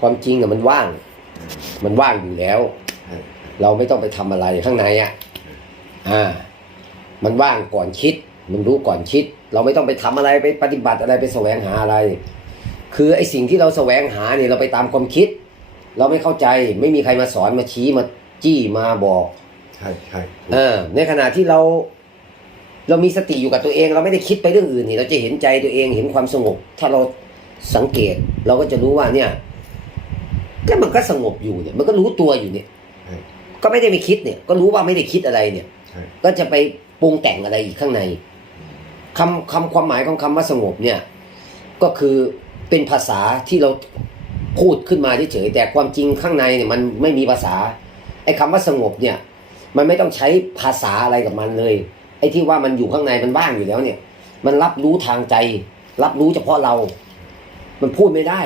ความจริงอะมันว่าง มันว่างอยู่แล้วใช่เราไม่ต้องไปทำอะไรข้างในอะอ่า มันว่างก่อนคิด มันรู้ก่อนคิด เราไม่ต้องไปทำอะไรไปปฏิบัติอะไรไปแสวงหาอะไร คือไอ้สิ่งที่เราแสวงหาเนี่ยเราไปตามความคิด เราไม่เข้าใจไม่มีใครมาสอนมาชี้มาจี้มาบอกใช่ใช่เออในขณะที่เรา เรามีสติอยู่กับตัวเอง เราไม่ได้คิดไปเรื่องอื่นนี่เราจะเห็นใจตัวเองเห็นความสงบ ถ้าเราสังเกต เราก็จะรู้ว่าเนี่ย ก็มันก็สงบอยู่เนี่ย มันก็รู้ตัวอยู่เนี่ยใช่ก็ไม่ได้ไปคิดเนี่ย ก็รู้ว่าไม่ได้คิดอะไรเนี่ยใช่ก็จะไปปรุงแต่งอะไรอีกข้างในคำคำความหมายของคำว่าสงบเนี่ย ก็คือเป็นภาษาที่เราพูดขึ้นมาเฉยๆแต่ความจริงข้างในเนี่ยมันไม่มีภาษาไอ้คำว่าสงบเนี่ย มันไม่ต้องใช้ภาษาอะไรกับมันเลย ไอ้ที่ว่ามันอยู่ข้างในมันว่างอยู่แล้วเนี่ย มันรับรู้ทางใจ รับรู้เฉพาะเรา มันพูดไม่ได้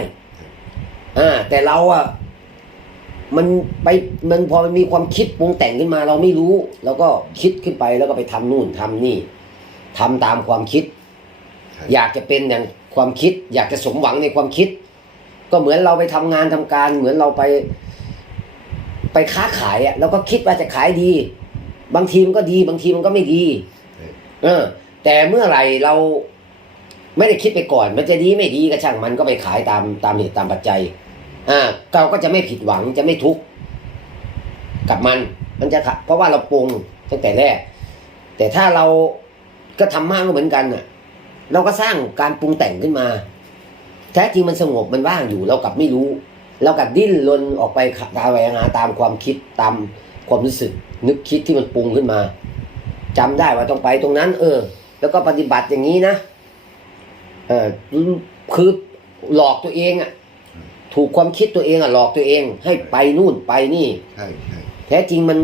อ่าแต่เราอะมันไปมันพอมันมีความคิดปรุงแต่งขึ้นมา เราไม่รู้เราก็คิดขึ้นไปแล้วก็ไปทำนู่นทำนี่ทำตามความคิดใช่อยากจะเป็นอย่างความคิด อยากจะสมหวังในความคิด ก็เหมือนเราไปทำงานทำการ เหมือนเราไป ไปค้าขายอะเราก็คิดว่าจะขายดี บางทีมันก็ดี บางทีมันก็ไม่ดีใช่เออ แต่เมื่อไหร่เราไม่ได้คิดไปก่อน มันจะดีไม่ดีก็ช่างมันก็ไปขายตามตามเหตุตามปัจจัย อ่าเราก็จะไม่ผิดหวังจะไม่ทุกข์กับมัน มันจะเพราะว่าเราปรุงตั้งแต่แรก แต่ถ้าเราก็ทำมากก็เหมือนกันน่ะ เราก็สร้างการปรุงแต่งขึ้นมาแท้จริงมันสงบมันว่างอยู่ เรากลับไม่รู้ เรากลับดิ้นรนออกไปตาแหวงหาตามความคิดตามความรู้สึก นึกคิดที่มันปรุงขึ้นมาจำได้ว่าต้องไปตรงนั้น เออ แล้วก็ปฏิบัติอย่างนี้นะเออคือหลอกตัวเองอะ ถูกความคิดตัวเองอะหลอกตัวเอง ให้ไปนู่นไปนี่ ใช่ใช่แท้จริงมัน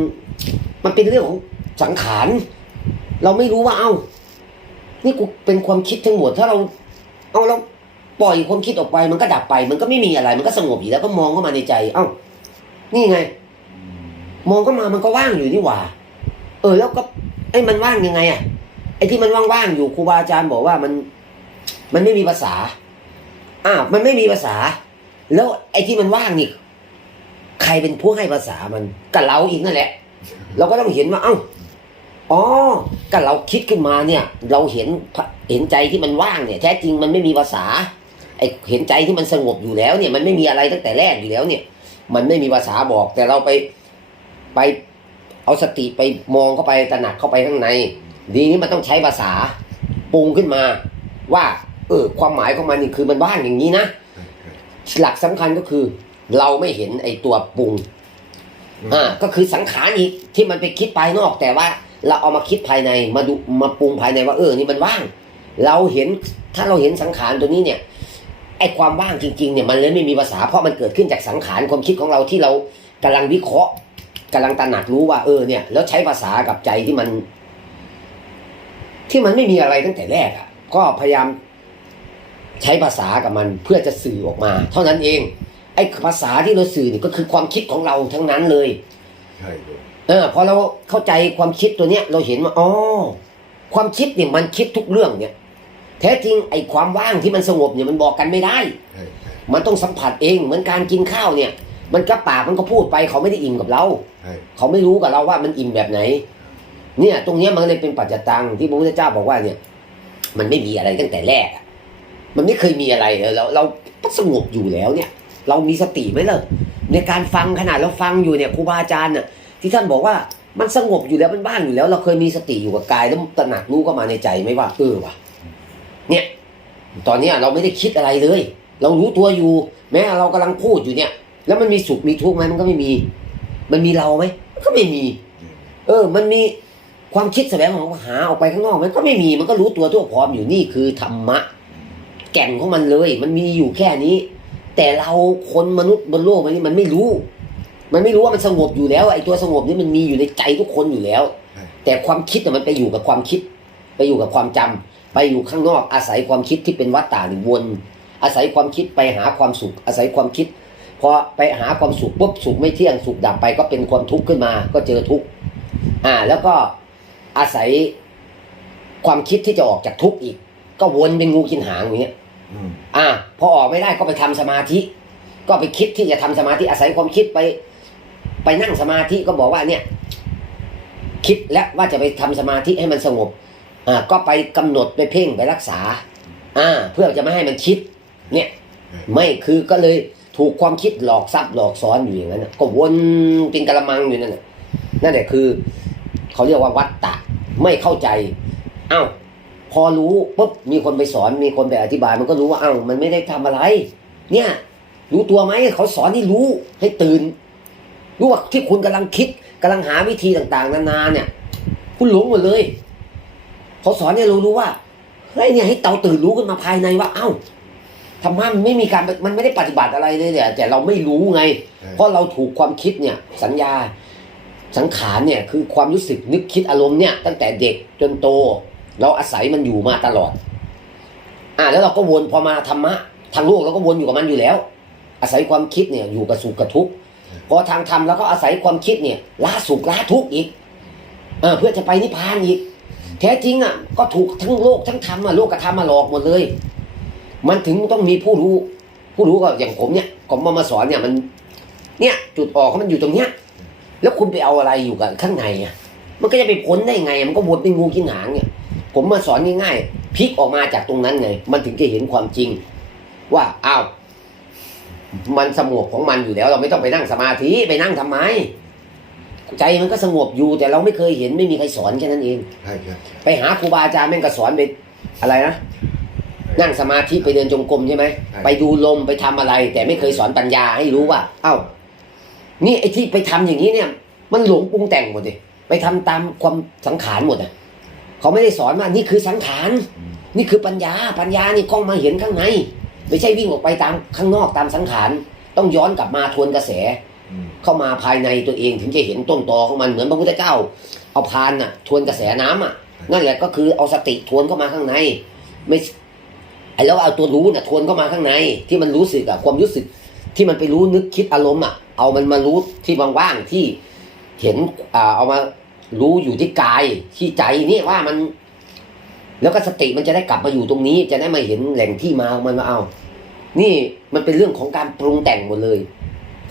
มันเป็นเรื่องของสังขาร เราไม่รู้ว่าเอ้า นี่กูเป็นความคิดทั้งหมด ถ้าเรา เอาเราปล่อยความคิดออกไป มันก็ดับไป มันก็ไม่มีอะไร มันก็สงบอยู่แล้วก็มองเข้ามาในใจ เอ้า นี่ไง มองเข้ามามันก็ว่างอยู่นี่หว่า เออ แล้วก็ไอ้มันว่างยังไงอะไอ้ที่มันว่างๆอยู่ครูบาอาจารย์บอกว่ามัน มันไม่มีภาษาอ้าวมันไม่มีภาษา แล้วไอ้ที่มันว่างนี่ ใครเป็นผู้ให้ภาษามันก็เราอีกนั่นแหละ เราก็ต้องเห็นว่า เอ้าอ๋อก็เราคิดขึ้นมาเนี่ย เราเห็นเห็นใจที่มันว่างเนี่ย แท้จริงมันไม่มีภาษาไอเห็นใจที่มันสงบอยู่แล้วเนี่ย มันไม่มีอะไรตั้งแต่แรกอยู่แล้วเนี่ย มันไม่มีภาษาบอก แต่เราไปไปเอาสติไปมองเข้าไปตระหนักเข้าไปข้างใน ดีนี้มันต้องใช้ภาษาปรุงขึ้นมา ว่า เออ ความหมายของมันนี่คือมันว่างอย่างนี้นะ หลักสำคัญก็คือ เราไม่เห็นไอตัวปรุงอ่าก็คือสังขารอีกที่มันไปคิดภายนอก แต่ว่าเราเอามาคิดภายในมาดูมาปรุงภายในว่าเออนี่มันว่าง เราเห็นถ้าเราเห็นสังขารตัวนี้เนี่ยไอความว่างจริงๆเนี่ยมันเลยไม่มีภาษาเพราะมันเกิดขึ้นจากสังขารความคิดของเราที่เรากำลังวิเคราะห์กำลังตระหนักรู้ว่าเออเนี่ย แล้วใช้ภาษากับใจที่มัน ที่มันไม่มีอะไรตั้งแต่แรกอะ ก็พยายาม ใช้ภาษากับมันเพื่อจะสื่อออกมา เท่านั้นเอง ไอ้ภาษาที่เราสื่อนี่ก็คือความคิดของเราทั้งนั้นเลยใช่ด้วยเออพอเราเข้าใจความคิดตัวเนี้ยเราเห็นว่าอ๋อความคิดเนี่ยมันคิดทุกเรื่องเนี่ย แท้จริงไอ้ความว่างที่มันสงบเนี่ยมันบอกกันไม่ได้ใช่ใช่มันต้องสัมผัสเองเหมือนการกินข้าวเนี่ย มันก็ปากมันก็พูดไปเขาไม่ได้อิ่มกับเราใช่เขาไม่รู้กับเราว่ามันอิ่มแบบไหน เนี่ย ตรงเนี้ยมันเลยเป็นปัจจตังที่พระพุทธเจ้าบอกว่าเนี่ย มันไม่มีอะไรตั้งแต่แรกอะ มันไม่เคยมีอะไรเลยเราเราสงบอยู่แล้วเนี่ย เรามีสติไหมเล่ะในการฟังขนาดเราฟังอยู่เนี่ยครูบาอาจารย์น่ะที่ท่านบอกว่ามันสงบอยู่แล้วมันบ้างอยู่แล้ว เราเคยมีสติอยู่กับกายแล้วตระหนักรู้ก็มาในใจไหมว่าเออว่ะเนี่ย ตอนเนี้ยเราไม่ได้คิดอะไรเลย เรารู้ตัวอยู่ แม้เรากำลังพูดอยู่เนี่ย แล้วมันมีสุขมีทุกข์ไหมมันก็ไม่มี มันมีเราไหมมันก็ไม่มี เออ มันมีความคิดแสวงหาออกไปข้างนอกมันก็ไม่มีมันก็รู้ตัวทั่วพร้อมอยู่นี่คือธรรมะ ก่นของมันเลย มันมีอยู่แค่นี้ แต่เราคนมนุษย์บนโลกนี้มันไม่รู้ มันไม่รู้ว่ามันสงบอยู่แล้วไอ้ตัวสงบนี้มันมีอยู่ในใจทุกคนอยู่แล้วใช่แต่ความคิดน่ะมันไปอยู่กับความคิด ไปอยู่กับความจำไปอยู่ข้างนอกอาศัยความคิดที่เป็นวัฏฏะหรือวน อาศัยความคิดไปหาความสุข อาศัยความคิดพอไปหาความสุขปุ๊บสุขไม่เที่ยงสุขดับไปก็เป็นความทุกข์ขึ้นมา ก็เจอทุกข์อ่า แล้วก็อาศัยความคิดที่จะออกจากทุกข์อีก ก็วนเป็นงูกินหางอย่างเงี้ย อืมอ่าพอออกไม่ได้ก็ไปทำสมาธิ ก็ไปคิดที่จะทำสมาธิอาศัยความคิดไป ไปนั่งสมาธิก็บอกว่าเนี่ย คิดแล้วว่าจะไปทำสมาธิให้มันสงบอ่าก็ไปกำหนดไปเพ่งไปรักษา อ่า เพื่อจะไม่ให้มันคิด เนี่ย ไม่คือก็เลยถูกความคิดหลอกซับหลอกซ้อนอยู่อย่างนั้นน่ะก็วนเป็นกระมังอยู่นั่นน่ะนั่นแหละคือ เขาเรียกว่าวัตตะไม่เข้าใจ เอ้า พอรู้ปุ๊บมีคนไปสอนมีคนไปอธิบายมันก็รู้ว่าเอ้ามันไม่ได้ทำอะไร เนี่ย รู้ตัวไหมเขาสอนให้รู้ให้ตื่น รู้ว่าที่คุณกำลังคิดกำลังหาวิธีต่างๆ นานาเนี่ย คุณหลงหมดเลยเขาสอนให้เรารู้ว่าเฮ้ยเนี่ยให้เตาตื่นรู้ขึ้นมาภายในว่า เอ้าธรรมะมันไม่มีการมันไม่ได้ปฏิบัติอะไรเลยเนี่ยแต่เราไม่รู้ไง เพราะเราถูกความคิดเนี่ย สัญญาสังขารเนี่ยคือความรู้สึกนึกคิดอารมณ์เนี่ยตั้งแต่เด็กจนโต เราอาศัยมันอยู่มาตลอด อ่าแล้วเราก็วนพอมาธรรมะทางโลกเราก็วนอยู่กับมันอยู่แล้ว อาศัยความคิดเนี่ยอยู่กับสุขกับทุกข์พอทางธรรมเราก็อาศัยความคิดเนี่ยละสุขละทุกข์อีกเออเพื่อจะไปนิพพานอีก แท้จริงอะก็ถูกทั้งโลกทั้งธรรมอะโลกกับธรรมมาหลอกหมดเลย มันถึงต้องมีผู้รู้ ผู้รู้ก็อย่างผมเนี่ยผมมามาสอนเนี่ยมัน เนี่ย จุดออกมันอยู่ตรงเนี้ย แล้วคุณไปเอาอะไรอยู่กับข้างในอะมันก็จะไปพ้นได้ไง มันก็วนเป็นงูกินหางเนี่ย ผมมาสอนง่ายๆพลิกออกมาจากตรงนั้นไง มันถึงจะเห็นความจริง ว่าอ้าวมันสงบของมันอยู่แล้ว เราไม่ต้องไปนั่งสมาธิไปนั่งทำไม ใจมันก็สงบอยู่ แต่เราไม่เคยเห็นไม่มีใครสอนแค่นั้นเองใช่ใช่ไปหาครูบาอาจารย์แม่งก็สอนไปอะไรนะนั่งสมาธิไปเดินจงกรมใช่ไหมไปดูลมไปทำอะไร แต่ไม่เคยสอนปัญญาให้รู้ว่า เอ้า นี่ไอ้ที่ไปทำอย่างนี้เนี่ย มันหลงปรุงแต่งหมดเลยไปทำตามความสังขารหมดอะ เขาไม่ได้สอนว่านี่คือสังขารนี่คือปัญญาปัญญานี่กล้องมาเห็นข้างในไม่ใช่วิ่งออกไปตามข้างนอกตามสังขารต้องย้อนกลับมาทวนกระแส เข้ามาภายในตัวเองถึงจะเห็นต้นตอของมันเหมือนพระพุทธเจ้า เอาพานน่ะ ทวนกระแสน้ำอะนั่นแหละก็คือเอาสติทวนเข้ามาข้างใน ไม่ไอ้แล้วเอาตัวรู้น่ะ ทวนเข้ามาข้างใน ที่มันรู้สึกอะความรู้สึก ที่มันไปรู้นึกคิดอารมณ์อะ เอามันมารู้ที่ว่างๆที่เห็นอ่าเอามา รู้อยู่ที่กายที่ใจนี่ว่ามัน แล้วก็สติมันจะได้กลับมาอยู่ตรงนี้ จะได้มาเห็นแหล่งที่มาของมันว่าเอา นี่มันเป็นเรื่องของการปรุงแต่งหมดเลย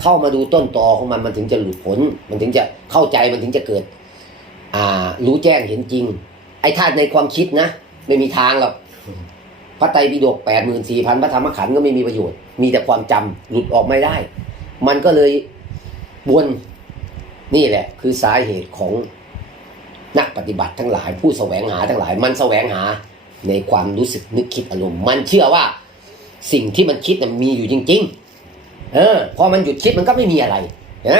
เข้ามาดูต้นตอของมันมันถึงจะหลุดพ้นมันถึงจะเข้าใจมันถึงจะเกิด อ่า รู้แจ้งเห็นจริง ไอ้ธาตุในความคิดนะไม่มีทางหรอกพระไตรปิฎกแปดหมื่นสี่พันพระธรรมขันธ์ก็ไม่มีประโยชน์ มีแต่ความจำหลุดออกไม่ได้ มันก็เลยวนนี่แหละ คือสาเหตุของ นักปฏิบัติทั้งหลาย ผู้แสวงหาทั้งหลาย มันแสวงหาในความรู้สึกนึกคิดอารมณ์ มันเชื่อว่าสิ่งที่มันคิดน่ะมีอยู่จริง ๆ เออ พอมันหยุดคิดมันก็ไม่มีอะไรนไหม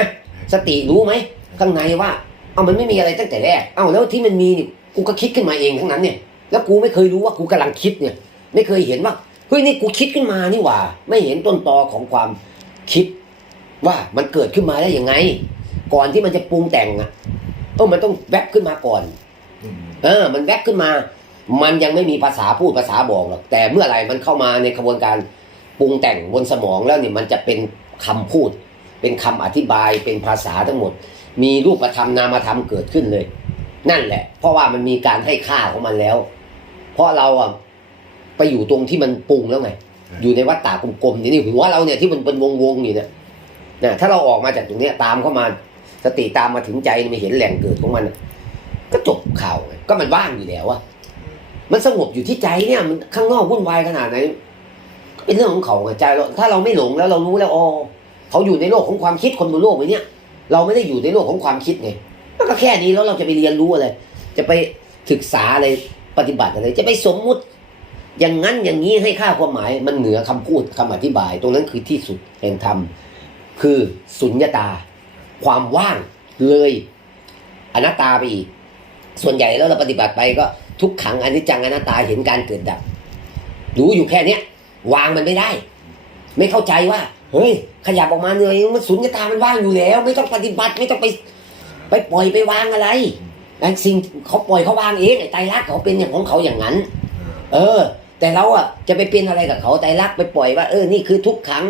สติรู้ไหมข้างในว่า เอามันไม่มีอะไรตั้งแต่แรก เอาแล้วที่มันมีนี่กูก็คิดขึ้นมาเองทั้งนั้นเนี่ย แล้วกูไม่เคยรู้ว่ากูกำลังคิดเนี่ย ไม่เคยเห็นว่าเฮ้ยนี่กูคิดขึ้นมานี่หว่า ไม่เห็นต้นตอของความคิดว่ามันเกิดขึ้นมาได้ยังไง ก่อนที่มันจะปรุงแต่งอะ ออมันต้องแวบขึ้นมาก่อนอืมเออ มันแวบขึ้นมา มันยังไม่มีภาษาพูดภาษาบอกหรอกแต่เมื่อไหร่มันเข้ามาในกระบวนการปรุงแต่งบนสมองแล้วเนี่ยมันจะเป็นคำพูด เป็นคำอธิบายเป็นภาษาทั้งหมด มีรูปธรรมนามธรรมเกิดขึ้นเลย นั่นแหละ เพราะว่ามันมีการให้ค่าของมันแล้ว เพราะเราอะไปอยู่ตรงที่มันปรุงแล้วไงอยู่ในวัฏฏากลมๆนี่นี่หัวเราเนี่ยที่มันเป็นวงๆอยู่เนี่ยนะถ้าเราออกมาจากตรงเนี้ยตามเข้ามา สติตามมาถึงใจไม่เห็นแหล่งเกิดของมัน ก็จบข่าวก็มันว่างอยู่แล้วอะมันสงบอยู่ที่ใจเนี่ยมันข้างนอกวุ่นวายขนาดไหนเป็นเรื่องของเขาใจเราถ้าเราไม่หลงแล้วเรารู้แล้วอ๋อเขาอยู่ในโลกของความคิดคนบนโลกไหมเนี่ย เราไม่ได้อยู่ในโลกของความคิดไงมันก็แค่นี้แล้วเราจะไปเรียนรู้อะไร จะไปศึกษาอะไรปฏิบัติอะไร จะไปสมมุติ อย่างนั้นอย่างนี้ให้ค่าความหมายมันเหนือคำพูดคำอธิบาย ตรงนั้นคือที่สุดแห่งธรรมคือสุญญตา ความว่างเลยอนัตตาไปอีก ส่วนใหญ่แล้วเราปฏิบัติไปก็ทุกขังอนิจจังอนัตตาเห็นการเกิดดับ รู้อยู่แค่เนี้ยวางมันไม่ได้ ไม่เข้าใจว่า เฮ้ย ขยับออกมาเหนื่อยมันสุญญตามันว่างอยู่แล้ว ไม่ต้องปฏิบัติไม่ต้องไป ไปปล่อยไปวางอะไรไอ้สิ่งเขาปล่อยเขาวางเองไอ้ไตรลักเขาเป็นอย่างของเขาอย่างนั้น เออ แต่เราอะจะไปเป็นอะไรกับเขาไตรลักไปปล่อยว่า เออนี่คือทุกครั้ง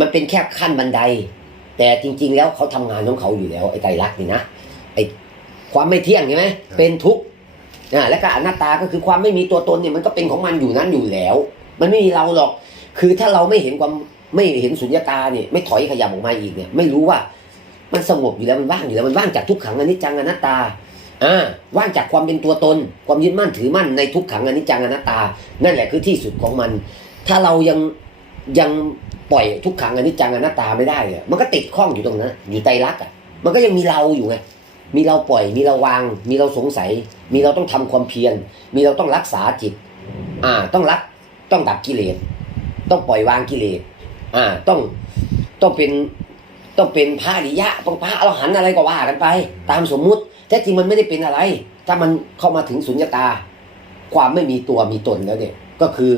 มันเป็นแค่ขั้นบันได แต่จริง ๆ แล้วเขาทำงานของเขาอยู่แล้วไอ้ไตรลักษณ์นี่นะไอ้ความไม่เที่ยงใช่ไหมเป็นทุกข์นะและก็อนัตตาก็คือความไม่มีตัวตนเนี่ยมันก็เป็นของมันอยู่นั้นอยู่แล้ว มันไม่มีเราหรอก คือถ้าเราไม่เห็นความไม่เห็นสุญญตาเนี่ยไม่ถอยขยับออกมาอีกเนี่ยไม่รู้ว่ามันสงบอยู่แล้วมันว่างอยู่แล้วมันว่างจากทุกขังอนิจจังอนัตตาอ่าว่างจากความเป็นตัวตน ความยึดมั่นถือมั่นในทุกขังอนิจจังอนัตตา นั่นแหละคือที่สุดของมัน ถ้าเรายังยัง ปล่อยทุกขังอนิจจังอนัตตาไม่ได้มันก็ติดข้องอยู่ตรงนั้นอยู่ใจรักอะมันก็ยังมีเราอยู่ไงมีเราปล่อยมีเราวาง มีเราสงสัย มีเราต้องทำความเพียรมีเราต้องรักษาจิต อ่าต้องรักต้องดับกิเลสต้องปล่อยวางกิเลสอ่าต้องต้องเป็นต้องเป็นพระริยะต้องพระอรหันต์อะไรก็ว่ากันไป ตามสมมุติแต่จริงมันไม่ได้เป็นอะไร ถ้ามันเข้ามาถึงสุญญตา ความไม่มีตัวมีตนแล้วเนี่ย ก็คือ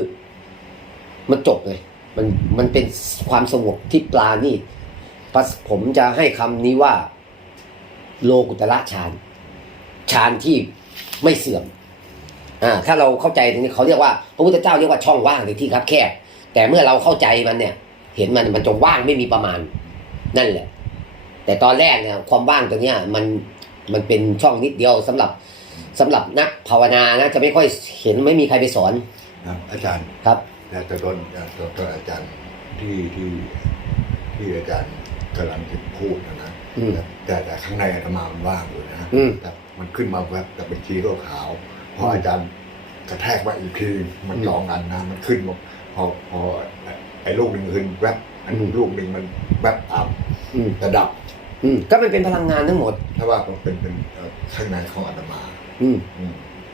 มันจบเลย มันมันเป็นความสงบที่ปลานี่ผมจะให้คำนี้ว่า โลกุตละฌานฌานที่ไม่เสื่อมอ่าถ้าเราเข้าใจตรงนี้เขาเรียกว่าพระพุทธเจ้าเรียกว่าช่องว่างในที่คับแคบแต่เมื่อเราเข้าใจมันเนี่ย เห็นมันมันจะว่างไม่มีประมาณ นั่นแหละ แต่ตอนแรกเนี่ยความว่างตัวเนี้ยมันมันเป็นช่องนิดเดียวสำหรับสำหรับนักภาวนานะจะไม่ค่อยเห็นไม่มีใครไปสอนครับอาจารย์ครับ แต่ตอนตอนตอนอาจารย์ที่ที่ที่อาจารย์กำลังจะพูดนะนะอืมแต่แต่ข้างในอาตมามันว่างอยู่นะอืมแต่มันขึ้นมาแวบแต่เป็นชีขาวๆพออาจารย์กระแทกมาอีกทีมันอืมสองอันนะมันขึ้นมาพอพอไอ้ลูกหนึ่งขึ้นแวบอันอืมลูกหนึ่งมันแวบอัพอืมแต่ดับอืมก็มันเป็นพลังงานทั้งหมดถ้าว่ามันเป็นเป็นเอ่อข้างในของอาตมา อืมอืม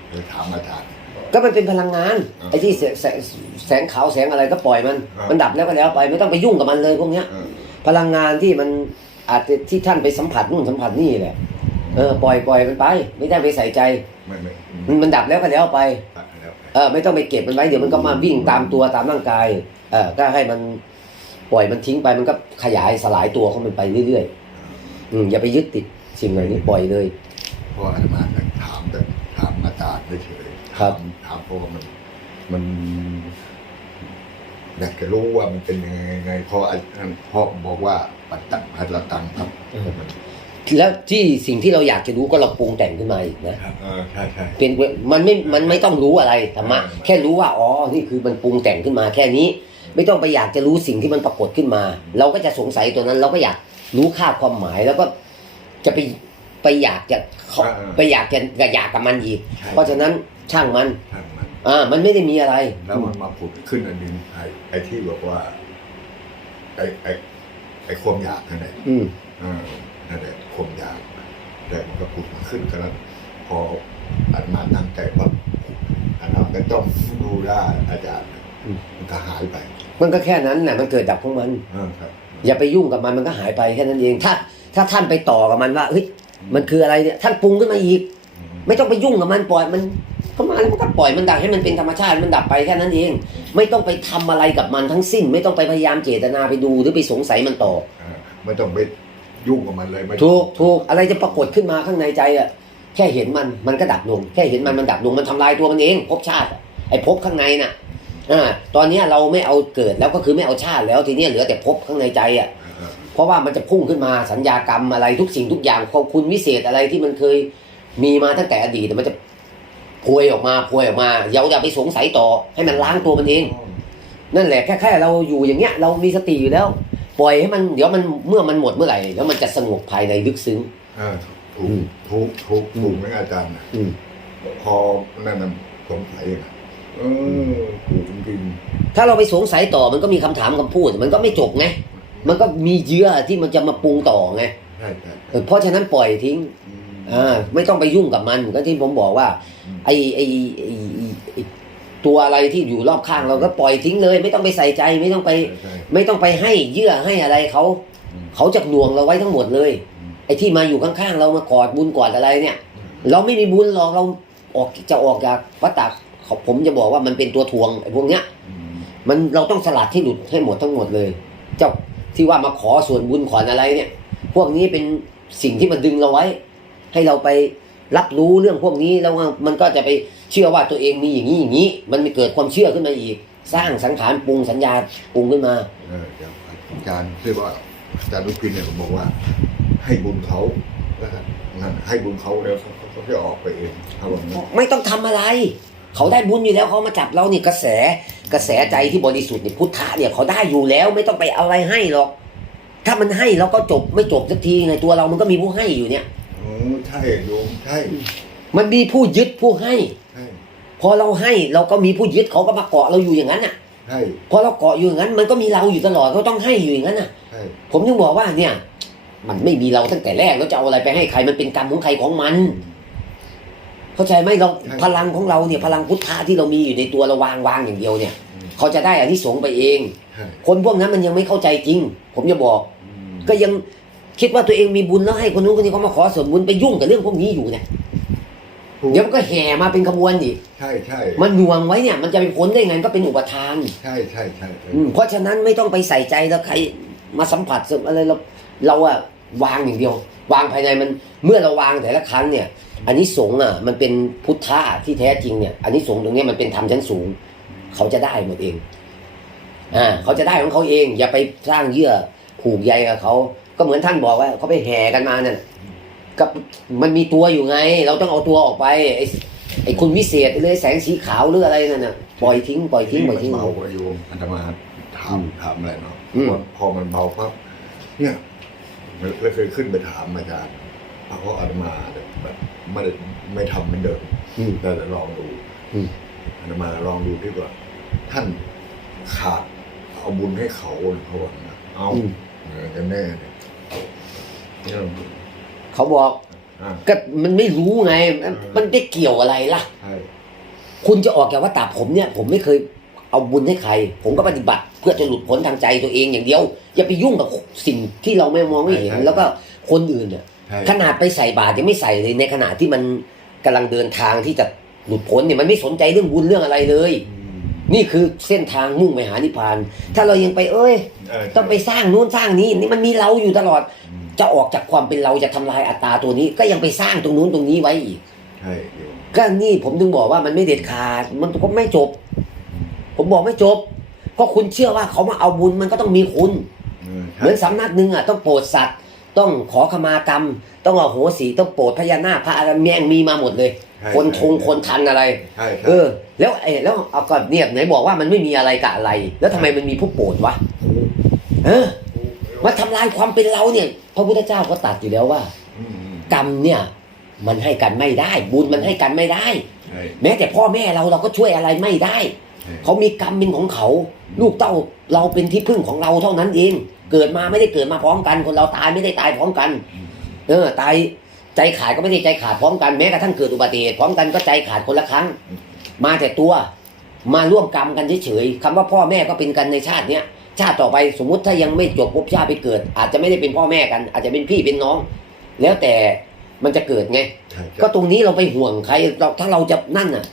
เลยถามอาจารย์ ก็มันเป็นพลังงานอ่าไอ้ที่แสแสแสงขาวแสงอะไรก็ปล่อยมัน อ่ามั มันดับแล้วก็แล้วไปไม่ต้องไปยุ่งกับมันเลยพวกเนี้ยเออพลังงานที่มันอาจจะที่ท่านไปสัมผัสนู่นสัมผัสนี่แหละเออปล่อยปล่อยมันไป ไม่ได้ไปใส่ใจ ไม่ไม่มันมันดับแล้วก็แล้วไป ตัดแล้วเออไม่ต้องไปเก็บมันไว้เดี๋ยวมันก็มาวิ่งตามตัวตามร่างกายเออก็ให้มันปล่อยมันทิ้งไปมันก็ขยายสลายตัวของมันไปเรื่อยๆอืมอย่าไปยึดติดสิ่งเหล่านี้ปล่อยเลย เพราะอาตมาเนี่ ครับ ถามถามเพราะว่ามัน มันอยากจะรู้ว่ามันเป็นยังไงไงเพราะอาจารย์พ่อบอกว่าปัตตพัตตังครับมันแล้วที่สิ่งที่เราอยากจะรู้ก็เราปรุงแต่งขึ้นมาอีกนะครับเออใช่ใช่ เป็นมันไม่ มันไม่ต้องรู้อะไรธรรมะอืมแค่รู้ว่า อ๋อ นี่คือมันปรุงแต่งขึ้นมาแค่นี้ ไม่ต้องไปอยากจะรู้สิ่งที่มันปรากฏขึ้นมา เราก็จะสงสัยตัวนั้น เราก็อยากรู้ค่าความหมาย แล้วก็จะไป ไปอยากจะเข้าไปอยากจะอยากกับมันอีกใช่เพราะฉะนั้นช่างมันช่างมันอ่ามันไม่ได้มีอะไรแล้วมันมาผุดขึ้นอันหนึงไอ้ไอ้ที่บอกว่า ไอ้ไอ้ไอ้ความอยากนั่นแหละ อืม เออนั่นแหละความอยากแต่มันก็ผุดมาขึ้นกันแล้วพออาตมาตั้งใจปั๊บอาตมาก็จ้องดูได้อาจารย์อืม มันก็หายไปมันก็แค่นั้นแหละมันเกิดดับของมัน เออครับ อย่าไปยุ่งกับมันมันก็หายไปแค่นั้นเอง ถ้า ถ้าท่านไปต่อกับมันว่าเฮ้ย มันคืออะไรเนี่ยท่านปรุงขึ้นมาอีก ไม่ต้องไปยุ่งกับมันปล่อยมันเข้ามาแล้วมันก็ปล่อยมันดับให้มันเป็นธรรมชาติมันดับไปแค่นั้นเอง ไม่ต้องไปทำอะไรกับมันทั้งสิ้น ไม่ต้องไปพยายามเจตนาไปดูหรือไปสงสัยมันต่อเออไม่ต้องไปยุ่งกับมันเลยไม่ถูกถูกอะไรจะปรากฏขึ้นมาข้างในใจอะแค่เห็นมันมันก็ดับลงแค่เห็นมันมันดับลงมันทำลายตัวมันเองภพชาติอะไอ้ภพข้างในน่ะอ่าตอนเนี้ยเราไม่เอาเกิดแล้วก็คือไม่เอาชาติแล้วทีเนี้ยเหลือแต่ภพข้างในใจอะ เออเพราะว่ามันจะพุ่งขึ้นมาสัญญากรรมอะไรทุกสิ่งทุกอย่างของคุณวิเศษอะไรที่มันเคยมีมาตั้งแต่อดีตมันจะพวยออกมาพวยออกมาอย่าอย่าไปสงสัยต่อ ให้มันล้างตัวมันเอง นั่นแหละแค่แค่เราอยู่อย่างเงี้ย เรามีสติอยู่แล้ว ปล่อยให้มันเดี๋ยวมันเมื่อมันหมดเมื่อไหร่แล้วมันจะสงบภายในลึกซึ้งเออถูอืกมถูกถูกอืมถูกไหมอาจารย์นะอืมพอนั่นน่ะสงสัยนะเออถูกจริงถ้าเราไปสงสัยต่อมันก็มีคำถามคำพูดมันก็ไม่จบไงๆ มันก็มีเยื่อที่มันจะมาปรุงต่อไงใช่ใช่เออเพราะฉะนั้นปล่อยทิ้งอืมอ่าไม่ต้องไปยุ่งกับมันก็ที่ผมบอกว่าอืมไอไอไอ้ไอ้ไอตัวอะไรที่อยู่รอบข้างเราก็ปล่อยทิ้งเลย ไม่ต้องไปใส่ใจไม่ต้องไป ใช่ใช่ ไม่ต้องไปให้เยื่อให้อะไรเขา อืม เขาจะหน่วงเราไว้ทั้งหมดเลยอืมไอ้ที่มาอยู่ข้างๆเรามากอดบุญกอดอะไรเนี่ย เราไม่มีบุญหรอกเราออกจะออกจากวัฏฏะเขาผมจะบอกว่ามันเป็นตัวทวงไอ้พวกเนี้ย อืมมันเราต้องสลัดที่หลุดให้หมดทั้งหมดเลย เจ้า ที่ว่ามาขอส่วนบุญขออะไรเนี่ย พวกนี้เป็นสิ่งที่มันดึงเราไว้ ให้เราไปรับรู้เรื่องพวกนี้แล้วมันก็จะไปเชื่อว่าตัวเองมีอย่างนี้อย่างนี้ มันมีเกิดความเชื่อขึ้นมาอีก สร้างสังขารปรุงสัญญาปรุงขึ้นมาเออเดี๋ยวอาจารย์ที่ว่าอาจารย์นุพินเนี่ยผมบอกว่า ให้บุญเขาแล้วก็นั่นให้บุญเขาแล้วเขาเขาจะออกไปเองเขาบอกงั้นไม่ต้องทำอะไร เขาได้บุญอยู่แล้วเขามาจับเรานี่กระแสกระแสใจที่บริสุทธิ์เนี่ยพุทธะเนี่ยเขาได้อยู่แล้วไม่ต้องไปเอาอะไรให้หรอก ถ้ามันให้เราก็จบไม่จบสักทีไงตัวเรามันก็มีผู้ให้อยู่เนี่ยโอ้ใช่โยมใช่มันมีผู้ยึดผู้ให้ใช่พอเราให้เราก็มีผู้ยึดเขาก็มาเกาะเราอยู่อย่างนั้นน่ะใช่พอเราเกาะอยู่อย่างนั้น มันก็มีเราอยู่ตลอดเขาต้องให้อยู่อย่างนั้นน่ะใช่ผมถึงบอกว่าเนี่ย มันไม่มีเราตั้งแต่แรกแล้วจะเอาอะไรไปให้ใครมันเป็นกรรมของใครของมัน เข้าใจไหมเราพลังของเราเนี่ยพลังพุทธะที่เรามีอยู่ในตัวเราวางวางอย่างเดียวเนี่ยอืมเขาจะได้อานิสงส์ไปเองใช่คนพวกนั้นมันยังไม่เข้าใจจริง ผมจะบอกอืมก็ยังคิดว่าตัวเองมีบุญแล้วให้คนนู้นคนนี้เขามาขอส่วนบุญไปยุ่งกับเรื่องพวกนี้อยู่เนี่ยถูกเดี๋ยวมันก็แห่มาเป็นขบวนอีกใช่ใช่มันหน่วงไว้เนี่ยมันจะไปพ้นได้ไงก็เป็นอุปทานใช่ใช่ใช่ใช่อืมเพราะฉะนั้นไม่ต้องไปใส่ใจแล้วใครมาสัมผัสอะไรเราเราอะวางอย่างเดียว วางภายในมันเมื่อเราวางแต่ละครั้งเนี่ยอันนี้สงส์อะมันเป็นพุทธะที่แท้จริงเนี่ยอันนี้สงส์ตรงเนี้ยมันเป็นธรรมชั้นสูง เขาจะได้หมดเองอ่าเขาจะได้ของเขาเอง อย่าไปสร้างเยื่อผูกใยกับเขาก็เหมือนท่านบอกว่าเขาไปแห่กันมาเนี่ยก็มันมีตัวอยู่ไง เราต้องเอาตัวออกไปไอ้ไอ้คุณวิเศษเลยแสงสีขาวหรืออะไรนั่นน่ะปล่อยทิ้งปล่อยทิ้งปล่อยทิ้งเบากว่าโยมอาตมาถามถามอะไรเนาะอืมพอพอมันเบาปั๊บเนี่ย เราเคยขึ้นไปถามอาจารย์เพราะอาตมาแบบไม่ได้ไม่ทำเหมือนเดิมอืมแต่ลองดูอืมอาตมาลองดูดีกว่า ท่านขาดเอาบุญให้เขาเขาบอกนะเอาอืมเออกันแน่เนี่ยเนี่ยเขาบอกอะก็มันไม่รู้ไงมันมันได้เกี่ยวอะไรล่ะใช่คุณจะออกจากวัฏฏะผมเนี่ย ผมไม่เคย เอาบุญให้ใคร ผมก็ปฏิบัติ เพื่อจะหลุดพ้นทางใจตัวเองอย่างเดียว อย่าไปยุ่งกับสิ่งที่เราไม่มองไม่เห็น แล้วก็คนอื่นเนี่ยใช่ขนาดไปใส่บาตรยังไม่ใส่เลยในขณะที่มันกำลังเดินทางที่จะหลุดพ้นเนี่ยมันไม่สนใจเรื่องบุญเรื่องอะไรเลยอืมนี่คือเส้นทางมุ่งไปหานิพพาน ถ้าเรายังไปเอ้ยเออต้องไปสร้างนู้นสร้างนี้นี่มันมีเราอยู่ตลอดอืมจะออกจากความเป็นเราจะทำลายอัตตาตัวนี้ ก็ยังไปสร้างตรงนู้นตรงนี้ไว้อีกใช่โยมก็นี่ผมถึงบอกว่ามันไม่เด็ดขาดมันก็ไม่จบ ผมบอกไม่จบ ก็คุณเชื่อว่าเขามาเอาบุญมันก็ต้องมีคุณเออใช่เหมือนสำนักหนึ่งอะต้องโปรดสัตว์ ต้องขอขมากรรม ต้องเอาโหสีต้องโปรดพญานาคพระอะไรแม่งมีมาหมดเลยใช่คนทงใช่คนทันอะไรใช่ใช่เออ แล้วไอ้แล้วเอาก็เนี่ยไหนบอกว่ามันไม่มีอะไรกับอะไร แล้วทำไมมันมีผู้โปรดวะเออมาทำลายความเป็นเราเนี่ย พระพุทธเจ้าก็ตัดอยู่แล้วว่าอืมอืมกรรมเนี่ยมันให้กันไม่ได้ บุญมันให้กันไม่ได้ใช่แม้แต่พ่อแม่เราเราก็ช่วยอะไรไม่ได้ใช่ เขามีกรรมเป็นของเขา ลูกเต้าเราเป็นที่พึ่งของเราเท่านั้นเอง เกิดมาไม่ได้เกิดมาพร้อมกัน คนเราตายไม่ได้ตายพร้อมกันอืมเออตายใจขาดก็ไม่ได้ใจขาดพร้อมกันแม้กระทั่งเกิดอุบัติเหตุพร้อมกันก็ใจขาดคนละครั้ง มาแต่ตัวมาร่วมกรรมกันเฉยๆคำว่าพ่อแม่ก็เป็นกันในชาติเนี้ยชาติต่อไปสมมุติถ้ายังไม่จบภพชาติไปเกิด อาจจะไม่ได้เป็นพ่อแม่กัน อาจจะเป็นพี่เป็นน้อง แล้วแต่มันจะเกิดไงใช่ใช่ก็ตรงนี้เราไปห่วงใครเราถ้าเราจะนั่นน่ะ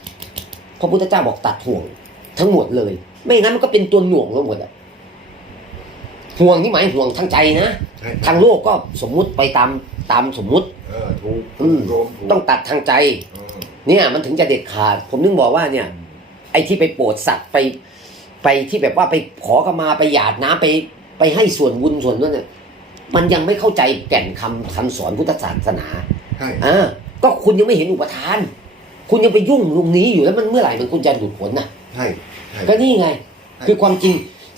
พระพุทธเจ้าบอกตัดห่วง ทั้งหมดเลย ไม่งั้นมันก็เป็นตัวหน่วงทั้งหมดอะห่วงนี่หมายห่วงทางใจนะใช่ทางโลกก็สมมุติไปตามตามสมมุติ เออถูกอืม โยมถูกต้องตัดทางใจ เออเนี่ยมันถึงจะเด็ดขาด ผมนึงบอกว่าเนี่ย ไอ้ที่ไปโปรดสัตว์ไป ไปที่แบบว่าไปขอขมาไปหยาดน้ำไป ไปให้ส่วนบุญส่วนนั้นเนี่ยมันยังไม่เข้าใจแก่นคำคำสอนพุทธศาสนาใช่อ่าก็คุณยังไม่เห็นอุปทาน คุณยังไปยุ่งตรงนี้อยู่แล้วมันเมื่อไหร่มันคุณจะหลุดพ้นน่ะ ใช่ใช่ ก็นี่ไงคือความจริง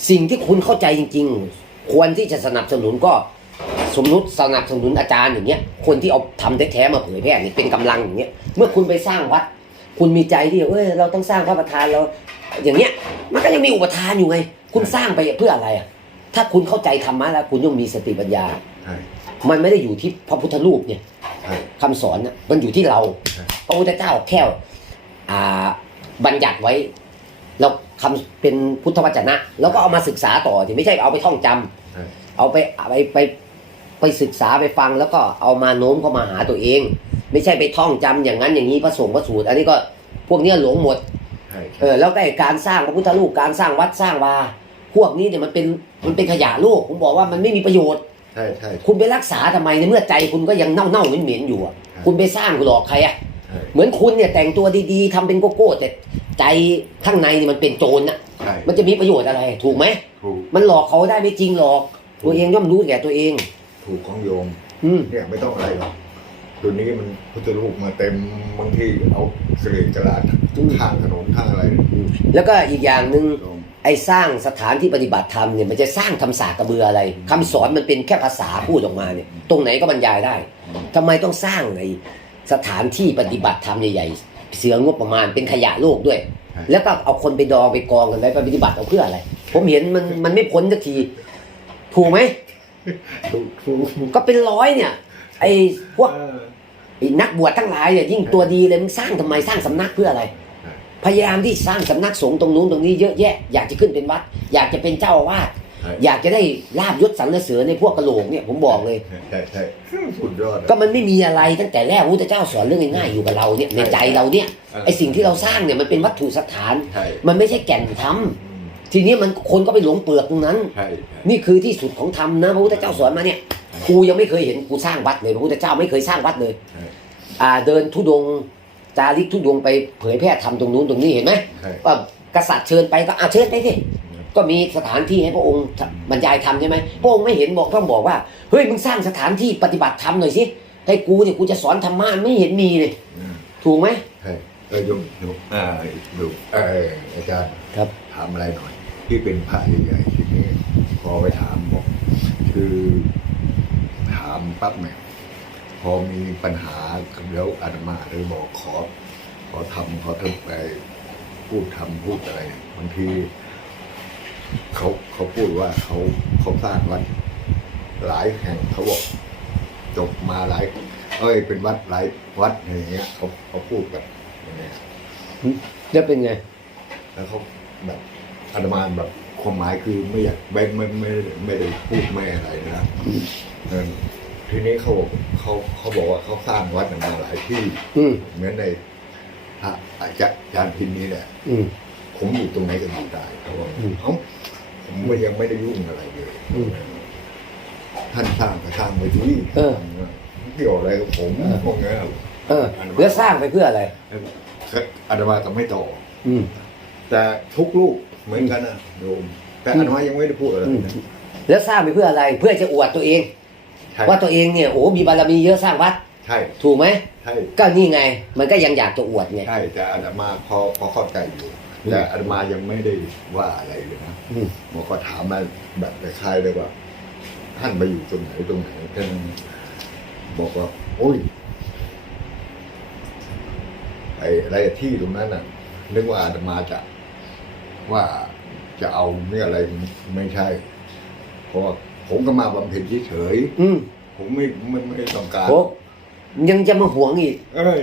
สิ่งที่คุณเข้าใจจริง ๆ ควรที่จะสนับสนุนก็สมนุติสนับสนุนอาจารย์อย่างเงี้ยคนที่เอาทำแท้ๆมาเผยแพร่เนี่ยเป็นกำลังอย่างเงี้ยเมื่อคุณไปสร้างวัด คุณมีใจที่เอ้ยเราต้องสร้างพระประธานเราอย่างเงี้ย มันก็ยังมีอุปทานอยู่ไง คุณสร้างไปเพื่ออะไรอะถ้าคุณเข้าใจธรรมะแล้ว คุณต้องมีสติปัญญา ใช่มันไม่ได้อยู่ที่พระพุทธรูปเนี่ย ใช่ คำสอนน่ะมันอยู่ที่เรา ใช่ พระพุทธเจ้าแค่อ่าบัญญัติไว้ เราคำเป็นพุทธวจนะแล้วก็เอามาศึกษาต่อที่ไม่ใช่เอาไปท่องจำใช่ เอาไปไปไปไปศึกษาไปฟังแล้วก็เอามาโน้มเข้ามาหาตัวเอง ไม่ใช่ไปท่องจำอย่างนั้นอย่างนี้พระสงฆ์พระสูตร อันนี้ก็พวกเนี้ยหลงหมด ใช่เออแล้วก็ไอ้การสร้างพระพุทธรูปการสร้างวัดสร้างวาพวกนี้เนี่ยมันเป็นมันเป็นขยะโลกผมบอกว่ามันไม่มีประโยชน์ ใช่ใช่ คุณไปรักษาทำไมในเมื่อใจคุณก็ยังเน่าเน่าๆเหม็นๆอยู่อะคุณไปสร้างหลอกใครอะใช่ เหมือนคุณเนี่ยแต่งตัวดีๆทำเป็นโกโก้แต่ใจข้างในนี่มันเป็นโจรน่ะใช่มันจะมีประโยชน์อะไร ถูกไหม ถูกมันหลอกเขาได้ไม่จริงหรอก ตัวเองย่อมรู้แก่ตัวเอง ถูกของโยมอืมเนี่ยไม่ต้องอะไรหรอกตัวนี้มันพุทธรูปมาเต็มบางทีเอาเกลียกระดาษข้างถนนข้างอะไรแล้วก็อีกอย่างหนึ่งลงไอ้สร้างสถานที่ปฏิบัติธรรมเนี่ยมันจะสร้างทำสากกระเบืออะไรคำสอนมันเป็นแค่ภาษาพูดออกมาเนี่ย ตรงไหนก็บรรยายได้ทำไมต้องสร้างไอ้ สถานที่ปฏิบัติธรรมใหญ่ๆ เสืองบประมาณเป็นขยะโลกด้วย แล้วก็เอาคนไปดองไปกองกันไว้ไปปฏิบัติเอาเพื่ออะไร ผมเห็นมันมันไม่พ้นสักที ถูกไหมถูกถูกก็เป็นร้อยเนี่ย ไอ้พวกเออไอ้นักบวชทั้งหลายเนี่ยยิ่งตัวดีเลยมึงสร้างทำไมสร้างสำนักเพื่ออะไรใช่พยายามที่สร้างสำนักสงฆ์ตรงนู้นตรงนี้เยอะแยะ อยากจะขึ้นเป็นวัด อยากจะเป็นเจ้าอาวาสใช่ อยากจะได้ลาบยศสรรเสริญในพวกกระโหลกเนี่ยผมบอกเลย ใช่ใช่สุดยอด ก็มันไม่มีอะไรตั้งแต่แรกพระพุทธเจ้าสอนเรื่องง่ายๆอยู่กับเราเนี่ยในใจเราเนี่ยไอสิ่งที่เราสร้างเนี่ยมันเป็นวัตถุสถานใช่มันไม่ใช่แก่นธรรมอืมทีนี้มันคนก็ไปหลงเปลือกตรงนั้นใช่ใช่นี่คือที่สุดของธรรมนะพระพุทธเจ้าสอนมาเนี่ยกูยังไม่เคยเห็นกูสร้างวัดเลยพระพุทธเจ้าไม่เคยสร้างวัดเลยใช่อ่าเดินทุดงค์จาริกทุดงค์ไปเผยแพร่ธรรมตรงนู้นตรงนี้เห็นไหมใช่ว่ากษัตริย์เชิญไปก็อาเชิญไปสิ ก็มีสถานที่ให้พระองค์บรรยายธรรมใช่ไหมพระองค์ไม่เห็นบอกต้องบอกว่าเฮ้ยมึงสร้างสถานที่ปฏิบัติธรรมหน่อยสิให้กูเนี่ยกูจะสอนธรรมะไม่เห็นมีเลยถูกไหมใช่เออยกยกอ่าดูเอออาจารย์ครับถามอะไรหน่อย ที่เป็นพระใหญ่ๆทีนี้พอไปถามบอก คือถามปั๊บเนี่ยพอมีปัญหาแล้วอาตมาเลยบอกขอ ขอทำขอทำไปพูดทำพูดอะไรเนี่ยบางที เขาเขาพูดว่าเขาเขาสร้างวัดหลายแห่งเขาบอกจบมาหลาย เอ้ยเป็นวัดหลายวัดอย่างเงี้ยเขาเขาพูดแบบอย่างเงี้ยแล้วเป็นไง แล้วเขาแบบอาตมาแบบความหมายคือไม่อยากไม่ไม่ไม่ไม่ได้พูดไม่อะไรนะเออทีนี้เขาบอกเขาเขาบอกว่าเขาสร้างวัดมาหลายที่อืมเหมือนในพระอาจารย์อาจารย์พินนี้แหละอืม ผมอยู่ตรงไหนก็อยู่ได้เขาบอกอืมเอ้าผมก็ยังไม่ได้ยุ่งอะไรเลยอืม ท่านสร้างก็สร้างไปที่เออ เกี่ยวอะไรกับผมเออพวกนี้นเออแล้วสร้างไปเพื่ออะไร อาตมาก็ไม่ต่อ อืม แต่ทุกลูกเหมือนกันนะโยม แต่อาตมายังไม่ได้พูดอะไรอืม นะแล้วสร้างไปเพื่ออะไร เพื่อจะอวดตัวเอง ใช่ว่าตัวเองเนี่ยโอ้มีบารมีเยอะสร้างวัด ใช่ถูกไหม ใช่ ก็นี่ไง มันก็ยังอยากจะอวดไง ใช่แต่อาตมาพอพอเข้าใจอยู่อืม แต่อาตมายังไม่ได้ว่าอะไรเลยนะอืมหมอก็ถามมาแบบคล้ายๆเลยว่า ท่านไปอยู่ตรงไหนตรงไหนท่านบอกว่า โอ้ยไอ้อะไรที่ตรงนั้นน่ะนึกว่าอาตมาจะว่าจะเอาเนี่ยอะไรไม่ใช่ เพราะว่าผมก็มาบำเพ็ญเฉยอืมๆผมไม่ไม่ไม่ได้ต้องการโอ้ยังจะมาหวงอีกเออ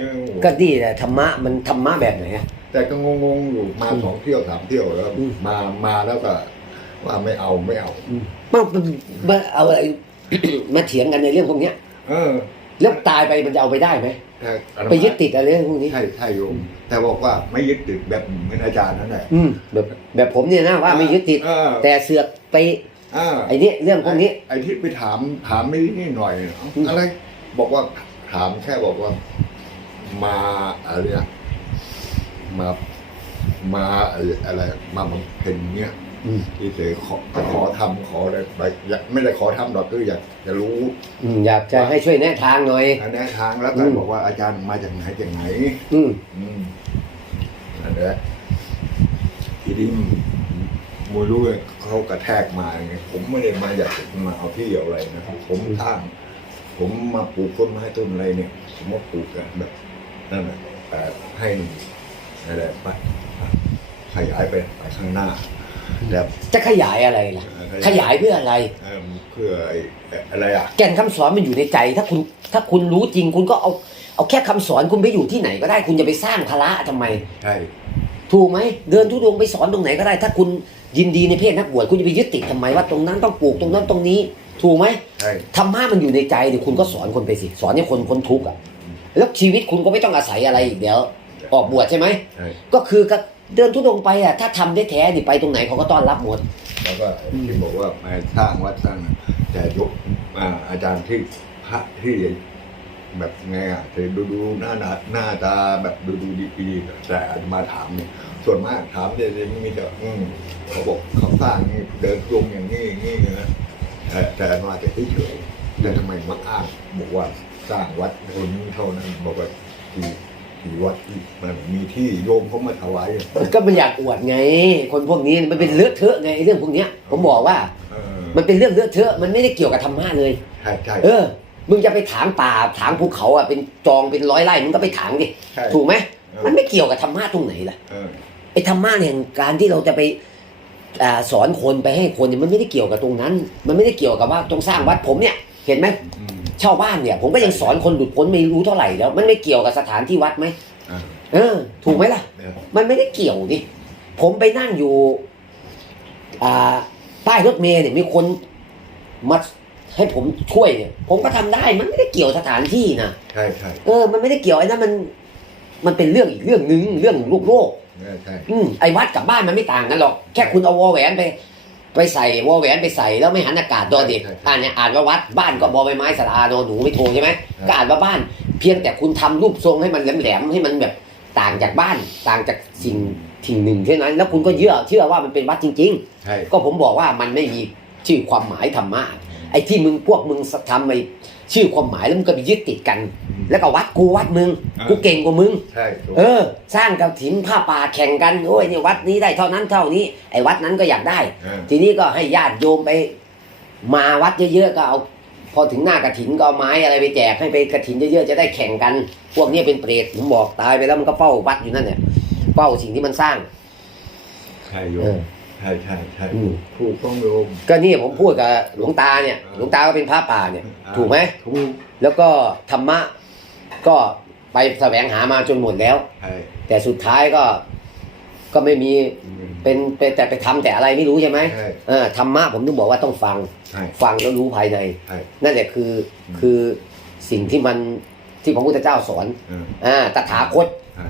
ก็นี่แหละธรรมะมันธรรมะแบบไหนอะ แต่ก็งงๆอยู่มาอืมสองเที่ยวสามเที่ยวแล้วอืมมามาแล้วก็ว่าไม่เอาไม่เอามันมันเอาอะไร มาเถียงกันในเรื่องพวกเนี้ย เออ แล้วตายไปมันจะเอาไปได้ไหมแต่อาตมาไปยึดติดอะไรเรื่องพวกนี้ใช่ใช่โยมแต่บอกว่าไม่ยึดติดแบบเหมือนอาจารย์นั่นแหละอืมแบบแบบผมเนี่ยนะว่าไม่ยึดติดเออแต่เสือกไปเออไอ้นี่เรื่องพวกนี้ ไอ้ที่ไปถามถามไม่นี่หน่อยเอ้าอืมอะไรบอกว่าถามแค่บอกว่า มาอะไรนะ มามาอะไรอะไรมาบำเพ็ญเนี่ยอืมที่เฉยขอขอทำขออะไรไปอยากไม่ได้ขอทำหรอกคืออยากจะรู้อืมอยากจะให้ช่วยแนะทางหน่อยอันแนทางแล้วก็อืมบอกว่าอาจารย์มาจากไหนจากไหน อืมอืมนั่นแหละทีนี้มวยรู้เลยเขากระแทกมาไงผมไม่ได้มาอยากจะมาเอาที่เอาอะไรนะครับผมสร้าง ผมมาปลูกต้นไม้ต้นอะไรเนี่ยผมมาปลูกกันแบบนั่นแหละ แต่ให้อะไรไปขยายไปไปข้างหน้าแต่จะขยายอะไรล่ะ ขยายเพื่ออะไรเอิ่มเพื่อไอ้อะไรอะแก่นคำสอนมันอยู่ในใจ ถ้าคุณถ้าคุณรู้จริงคุณก็เอาเอาแค่คำสอนคุณไปอยู่ที่ไหนก็ได้ คุณจะไปสร้างภาระทำไมใช่ถูกไหมเดินทุดงค์ไปสอนตรงไหนก็ได้ ถ้าคุณยินดีในเพศนักบวชคุณจะไปยึดติดทำไมว่าตรงนั้นต้องปลูกตรงนั้นตรงนี้ ถูกไหมใช่ธรรมะมันอยู่ในใจเดี๋ยวคุณก็สอนคนไปสิ สอนให้คนพ้นทุกข์อะแล้วชีวิตคุณก็ไม่ต้องอาศัยอะไรอีกเดี๋ยว ออกบวชใช่ไหม ใช่ก็คือก็เดินทุดงค์ไปอะถ้าทำได้แท้ดิไปตรงไหนเขาก็ต้อนรับหมด แล้วก็ที่บอกว่ามาสร้างวัดสร้างแต่ยกอ่าอาจารย์ที่พระที่แบบไงอะแต่ดูดูหน้าหน้าหน้าตาแบบดูดูดีดีแต่อาจจะมาถามเนี่ยส่วนมากถามเนี่ยไม่มีแต่อืมเขาบอกเขาสร้างนี่เดินลงอย่างนี้อย่างนี้นะแต่แต่อาจมาแต่เฉยๆแต่ทำไมมาอ้างบอกว่าสร้างวัดคนนี้เท่านั้นบอกว่าที่ที่ วัดที่มันมีที่โยมเขามาถวายก็มันอยากอวดไง คนพวกนี้มันเป็นเลอะเทอะไงไอ้เรื่องพวกเนี้ย ผมบอกว่าเออมันเป็นเรื่องเลอะเทอะมันไม่ได้เกี่ยวกับธรรมะเลยใช่ใช่เออมึงจะไปถางป่าถางภูเขาอะเป็นจองเป็นร้อยไร่มึงก็ไปถางดิใช่ถูกไหมเออมันไม่เกี่ยวกับธรรมะตรงไหนล่ะเออไอ้ธรรมะเนี่ยการที่เราจะไปอ่าสอนคนไปให้คนเนี่ยมันไม่ได้เกี่ยวกับตรงนั้น มันไม่ได้เกี่ยวกับว่าต้องสร้างวัดผมเนี่ย เห็นไหมอืมเช่าบ้านเนี่ยผมก็ยังสอนคนหลุดพ้นไม่รู้เท่าไหร่แล้ว มันไม่เกี่ยวกับสถานที่วัดไหมอ่าเออ ถูกไหมล่ะเนี่ยมันไม่ได้เกี่ยวดิผมไปนั่งอยู่อ่าป้ายรถเมล์เนี่ยมีคนมาให้ผมช่วยเนี่ย ผมก็ทำได้มันไม่ได้เกี่ยวสถานที่นะใช่ใช่เออ มันไม่ได้เกี่ยวไอ้นั่นมัน มันเป็นเรื่องอีกเรื่องหนึ่งเรื่องโลกโลกเนี่ยใช่อืมไอ้วัดกับบ้านมันไม่ต่างกันหรอกแค่คุณเอาวอแหวนไป ไปใส่วอแหวนไปใส่แล้วไม่หันอากาศดอเด็กอ่านเนี่ยอ่านว่าวัดบ้านก็บอใบไม้สระอาโนหนูไม่โทรใช่ไหมก็อ่านว่าบ้าน เพียงแต่คุณทำรูปทรงให้มันแหลมๆให้มันแบบต่างจากบ้านต่างจากสิ่งทิ้งหนึ่งเท่านั้น แล้วคุณก็เชื่อเชื่อว่ามันเป็นวัดจริง ใช่ ๆ ก็ผมบอกว่ามันไม่มีชื่อความหมายธรรมะไอ้ที่มึงพวกมึงทำไอ้ ชื่อความหมายแล้วมึงก็ไปยึดติดกัน แล้วก็วัดกูวัดมึง กูเก่งกว่ามึง ใช่ถูกเออ สร้างกับถินผ้าป่าแข่งกันโอ้ยเนี่ยวัดนี้ได้เท่านั้นเท่านี้ ไอ้วัดนั้นก็อยากได้ เออทีนี้ก็ให้ญาติโยมไป มาวัดเยอะๆก็เอา พอถึงหน้ากระถินก็เอาไม้อะไรไปแจกให้ไปกระถินเยอะๆจะได้แข่งกัน พวกเนี้ยเป็นเปรตผมบอกตายไปแล้วมันก็เฝ้าวัดอยู่นั่นเนี่ยเฝ้าสิ่งที่มันสร้าง ใช่โยเอมอใช่ใช่ใช่อืมถูกต้องโยม ก็นี่ผมพูดกับหลวงตาเนี่ย หลวงตาก็เป็นพระป่าเนี่ย ถูกไหม ถูกแล้วก็ธรรมะก็ไปแสวงหามาจนหมดแล้ว ใช่แต่สุดท้ายก็ก็ไม่มีอืมเป็นเป็นแต่ไปทำแต่อะไรไม่รู้ใช่ไหมใช่ เออธรรมะผมต้องบอกว่าต้องฟัง ใช่ ฟังแล้วรู้ภายใน ใช่ นั่นแหละคืออืม คือสิ่งที่มันที่พระพุทธเจ้าสอนเอออ่าตถาคต ใช่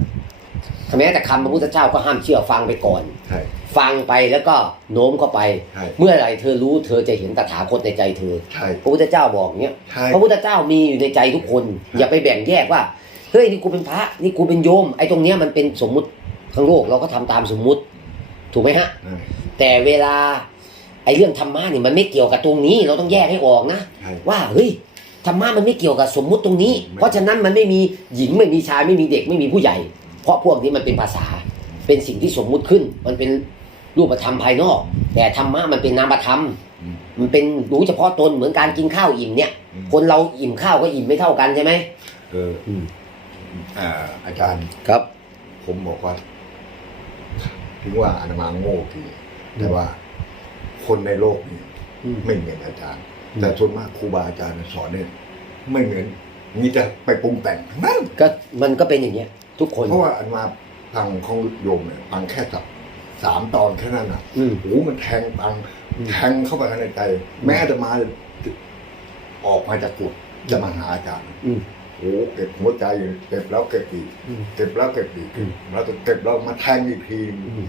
แม้แต่คำพระพุทธเจ้าก็ห้ามเชื่อฟังไปก่อน ใช่ ฟังไปแล้วก็โน้มเข้าไป ใช่ เมื่อไหร่เธอรู้เธอจะเห็นตถาคตในใจเธอ ใช่ พระพุทธเจ้าบอกเนี้ย ใช่ พระพุทธเจ้ามีอยู่ในใจทุกคน อย่าไปแบ่งแยกว่า เฮ้ยนี่กูเป็นพระ นี่กูเป็นโยม ไอ้ตรงเนี้ยมันเป็นสมมุติข้างโลกเราก็ทำตามสมมุติ ถูกไหมฮะ ใช่ แต่เวลาไอ้เรื่องธรรมะนี่มันไม่เกี่ยวกับตรงนี้ เราต้องแยกให้ออกนะ ใช่ ว่าเฮ้ยธรรมะมันไม่เกี่ยวกับสมมุติตรงนี้ เพราะฉะนั้นมันไม่มีหญิงไม่มีชายไม่มีเด็กไม่มีผู้ใหญ่ เพราะพวกนี้มันเป็นภาษา เป็นสิ่งที่สมมุติขึ้น มันเป็นรูปธรรมภายนอก แต่ธรรมะมันเป็นนามธรรมอืมมันเป็นรู้เฉพาะตนเหมือนการกินข้าวอิ่มเนี่ยอืมคนเราอิ่มข้าวก็อิ่มไม่เท่ากันใช่ไหมเอออ่า อาจารย์ครับ ผมบอกว่าถึงว่าอาตมาโง่ทีแต่ว่า คนในโลกนี้อืมไม่เหมือนอาจารย์อืมแต่ส่วนมากครูบาอาจารย์สอนเนี่ยไม่เหมือนมีแต่ไปปรุงแต่งทั้งนั้นก็มันก็เป็นอย่างเงี้ย ทุกคน เพราะว่าอาตมาฟังของโยมเนี่ยฟังแค่สับสามตอนแค่นั้นอะอืม โอ้โหมันแทงตังอืมแทงเข้าไปข้างในใจ แม้อาตมาออกมาจากกุฏจะมาหาอาจารย์อืม โอ้โหเก็บหัวใจอยู่เก็บแล้วเก็บอีก อืม เก็บแล้วเก็บอีกอืม แล้วก็เก็บแล้วมาแทงอีกที อืม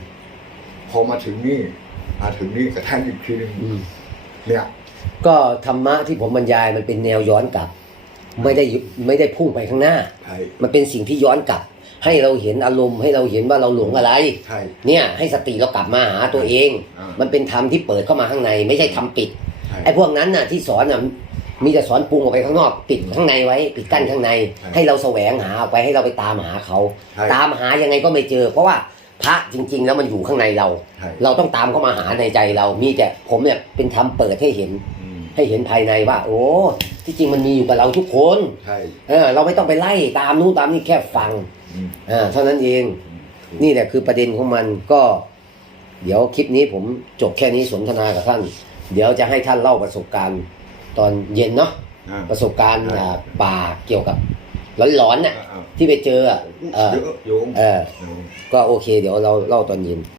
พอมาถึงนี่มาถึงนี่ก็แทงอีกทีนึงอืม เนี่ย ก็ธรรมะที่ผมบรรยายมันเป็นแนวย้อนกลับ ไม่ได้ยุไม่ได้พุ่งไปข้างหน้า ใช่มันเป็นสิ่งที่ย้อนกลับ ให้เราเห็นอารมณ์ให้เราเห็นว่าเราหลงอะไร ใช่ เนี่ยให้สติเรากลับมาหาตัวเอง อ่ามันเป็นธรรมที่เปิดเข้ามาข้างใน ไม่ใช่ธรรมปิดใช่ไอ้พวกนั้นน่ะที่สอนน่ะมีแต่สอนปรุงออกไปข้างนอก ปิดข้างในไว้ ปิดกั้นข้างในให้เราแสวงหาออกไปให้เราไปตามหาเขา ใช่ ตามหายังไงก็ไม่เจอ เพราะว่าพระจริง ๆ แล้วมันอยู่ข้างในเรา ใช่เราต้องตามเข้ามาหาในใจเรา มีแต่ผมเนี่ยเป็นธรรมเปิดให้เห็น อืมให้เห็นภายในว่า โอ้ที่จริงมันมีอยู่กับเราทุกคน ใช่ เออเราไม่ต้องไปไล่ตามนู้นตามนี้แค่ฟัง อืมอ่าเท่านั้นเองอืมนี่แหละคือประเด็นของมันก็ เดี๋ยวคลิปนี้ผมจบแค่นี้สนทนากับท่าน เดี๋ยวจะให้ท่านเล่าประสบการณ์ ตอนเย็นเนาะอ่า ประสบการณ์ครับอ่าป่าเกี่ยวกับหลอนๆน่ะอ่าที่ไปเจออะเออ เยอะโยมเออโยมก็โอเค เดี๋ยวเราเล่าตอนเย็น